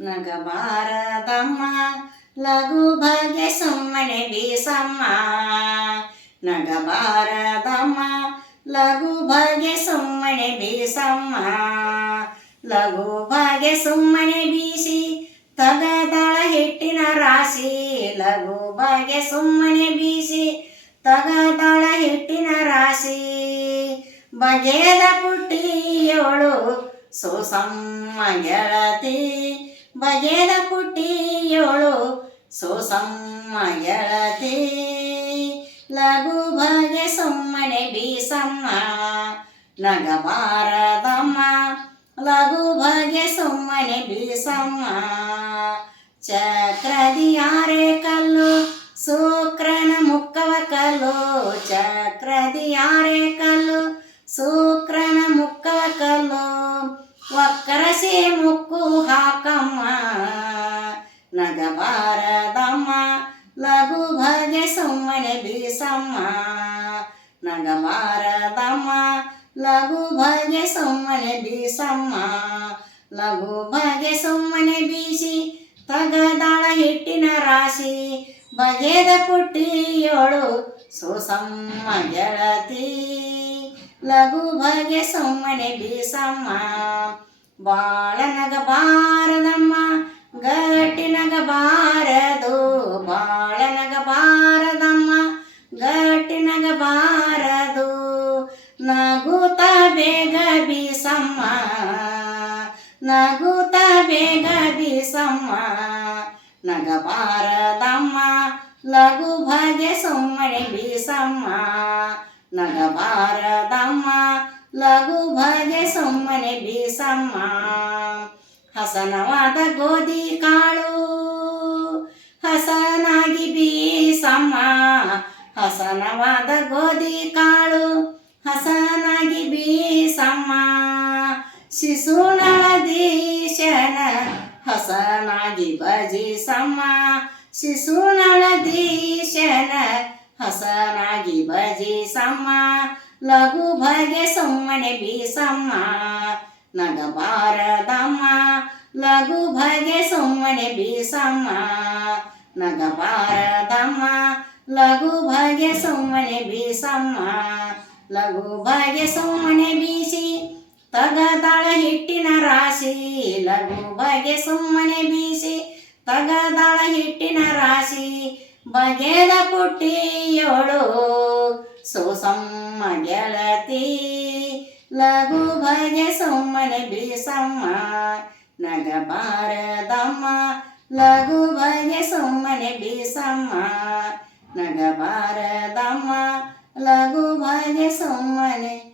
ನಗಬಾರದಮ್ಮ ಲಘು ಬಗೆ ಸುಮ್ಮನೆ ಬೀಸಮ್ಮ. ನಗಬಾರದಮ್ಮ ಲಘು ಬಗೆ ಸುಮ್ಮನೆ ಬೀಸಮ್ಮ. ಲಘು ಬಗೆ ಸುಮ್ಮನೆ ಬೀಸಿ ತಗದಳ ಹಿಟ್ಟಿನ ರಾಶಿ. ಲಘು ಬಗೆ ಸುಮ್ಮನೆ ಬೀಸಿ ತಗದಳ ಹಿಟ್ಟಿನ ರಾಶಿ. ಬಗೆದ ಪುಟ್ಟಿಯೋಳು ಸೋಸಮ್ಮ ಗೆಳತಿ. ಬಗೆದ ಪುಟ್ಟಿಯೋಳು ಸೋಸಮ್ಮ ಗೆಳತಿ. ಲಘು ಬಗೆ ಸುಮ್ಮನೆ ಬೀಸಮ್ಮ. ನಗಬಾರದಮ್ಮ ಲಘು ಬಗೆ ಸುಮ್ಮನೆ ಬೀಸಮ್ಮ. ಚಕ್ರದಿಯಾರೆ ಕಲ್ಲು ಶುಕ್ರನ ಮುಕ್ಕವ ಕಲ್ಲು. ಚಕ್ರದಿಯಾರೆ ಕಲ್ಲು ಶುಕ್ರನ ಮುಕ್ಕವ ಕಲ್ಲು. ಒಕ್ಕರಸಿ ಮುಕ್ಕು ಹಾಕಮ್ಮ. ನಗಬಾರದಮ್ಮ ಲಘು ಬಗೆ ಸುಮ್ಮನೆ ಬೀಸಮ್ಮ. ನಗಬಾರದಮ್ಮ ಲಘು ಬಗೆ ಸುಮ್ಮನೆ ಬೀಸಮ್ಮ. ಲಘು ಬಗೆ ಸುಮ್ಮನೆ ಬೀಸಿ ತಗದಾಳ ಹಿಟ್ಟಿನ ರಾಶಿ. ಬಗೆದ ಪುಟ್ಟಿಯೋಳು ಸೋಸಮ್ಮ ಗೆಳತಿ. ಲಘು ಬಗೆ ಸುಮ್ಮನೆ ಬೀಸಮ್ಮ. ಬಾಳ ನಗಬಾರದಮ್ಮ ಗಟ್ಟಿ ನಗಬಾರದು. ಬಾಳ ನಗಬಾರದಮ್ಮ ಗಟ್ಟಿ ನಗಬಾರದು. ನಗುತ್ತ ಬೇಗ ಬೀಸಮ್ಮ. ನಗುತ್ತ ಬೇಗ ಬೀಸಮ್ಮ. ನಗಬಾರದಮ್ಮ ಲಘು ಬಗೆ ಸುಮ್ಮನೆ ಬೀಸಮ್ಮ. ನಗಬಾರದಮ್ಮ ಲಘು ಬಗೆ ಸುಮ್ಮನೆ ಬೀಸಮ್ಮ. ಹಸನವಾದ ಗೋಧಿ ಕಾಳು ಹಸನಾಗಿ ಬೀಸಮ್ಮ. ಹಸನವಾದ ಗೋಧಿ ಕಾಳು ಹಸನಾಗಿ ಬೀಸಮ್ಮ. ಶಿಶುನಾಳ ದೀಶನ ಹಸನಾಗಿ ಭಜಿಸಮ್ಮ. ಶಿಶುನಾಳ ದೀಶನ ಹಸನಾಗಿ ಭಜಿಸಮ್ಮ. ಲಘು ಬಗೆ ಸುಮ್ಮನೆ ಬೀಸಮ್ಮ. ನಗಬಾರದಮ್ಮ ಲಘು ಬಗೆ ಸುಮ್ಮನೆ ಬೀಸಮ್ಮ. ನಗಬಾರದಮ್ಮ ಲಘು ಬಗೆ ಸುಮ್ಮನೆ ಬೀಸಮ್ಮ. ಲಘು ಬಗೆ ಸುಮ್ಮನೆ ಬೀಸಿ ತಗದಾಳ ಹಿಟ್ಟಿನ ರಾಶಿ. ಲಘು ಬಗೆ ಸುಮ್ಮನೆ ಬೀಸಿ ತಗದಾಳ ಹಿಟ್ಟಿನ ರಾಶಿ. ಬಗೆದ ಪುಟ್ಟಿಯೋಳು ಸೋಸಮ್ಮ ಗೆಳತಿ. ಲಘು ಬಗೆ ಸುಮ್ಮನೆ ಬೀಸಮ್ಮ. ನಗಬಾರದಮ್ಮ ಲಘು ಬಗೆ ಸುಮ್ಮನೆ ಬೀಸಮ್ಮ. ನಗಬಾರದಮ್ಮ ಲಘು ಬಗೆ ಸುಮ್ಮನೆ